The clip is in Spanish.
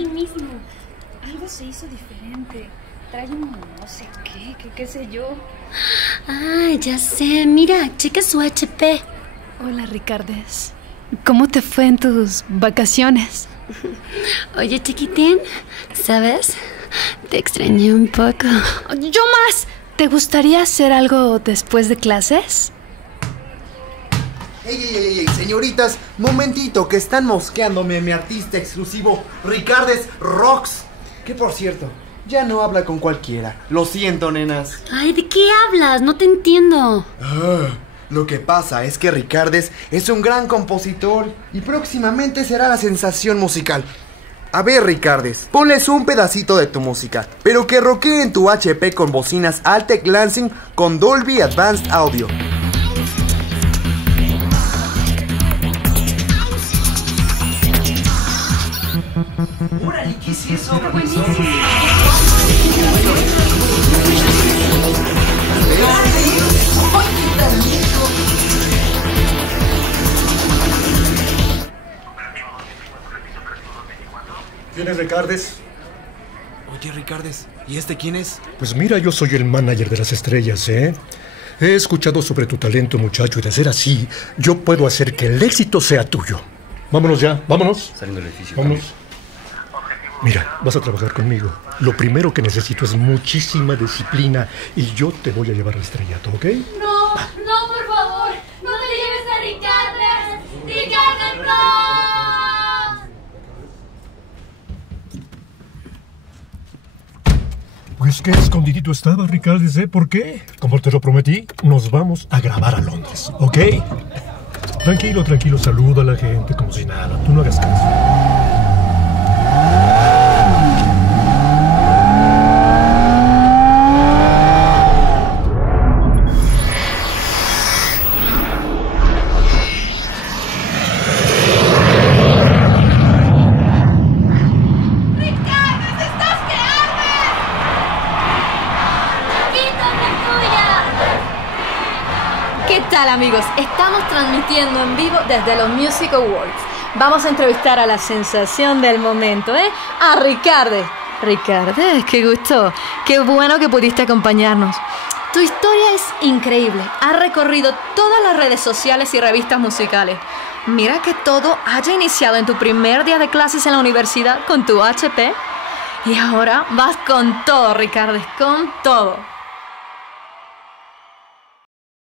ahí mismo. Algo se hizo diferente. Trae un no sé qué sé yo. Ah, ya sé. Mira, checa su HP. Hola, Ricardes. ¿Cómo te fue en tus vacaciones? Oye, chiquitín, ¿sabes? Te extrañé un poco. ¡Yo más! ¿Te gustaría hacer algo después de clases? ¡Ey, señoritas! Momentito, que están mosqueándome mi artista exclusivo, Ricardes Rocks. Que por cierto, ya no habla con cualquiera. Lo siento, nenas. Ay, ¿de qué hablas? No te entiendo. Lo que pasa es que Ricardes es un gran compositor y próximamente será la sensación musical. A ver, Ricardes, ponles un pedacito de tu música, pero que roquee en tu HP con bocinas Altec Lansing con Dolby Advanced Audio. ¡Órale! ¿Qué es eso? Buenísimo. ¿Quién es Ricardes? Oye, Ricardes, ¿y este quién es? Pues mira, yo soy el manager de las estrellas, ¿eh? He escuchado sobre tu talento, muchacho, y de ser así, yo puedo hacer que el éxito sea tuyo. Vámonos ya, vámonos. Saliendo del edificio. Vámonos. Mira, vas a trabajar conmigo. Lo primero que necesito es muchísima disciplina y yo te voy a llevar al estrellato, ¿ok? No, por favor. No te lleves a Ricardes. ¡Ricardes, no! Pues qué escondidito estaba, Ricardes, ¿eh? ¿Por qué? Como te lo prometí, nos vamos a grabar a Londres, ¿ok? Tranquilo, saluda a la gente como si nada. Tú no hagas caso. ¿Qué tal, amigos? Estamos transmitiendo en vivo desde los Music Awards. Vamos a entrevistar a la sensación del momento, a Ricardes. Ricardes, qué gusto. Qué bueno que pudiste acompañarnos. Tu historia es increíble. Has recorrido todas las redes sociales y revistas musicales. Mira que todo haya iniciado en tu primer día de clases en la universidad con tu HP. Y ahora vas con todo, Ricardes, con todo.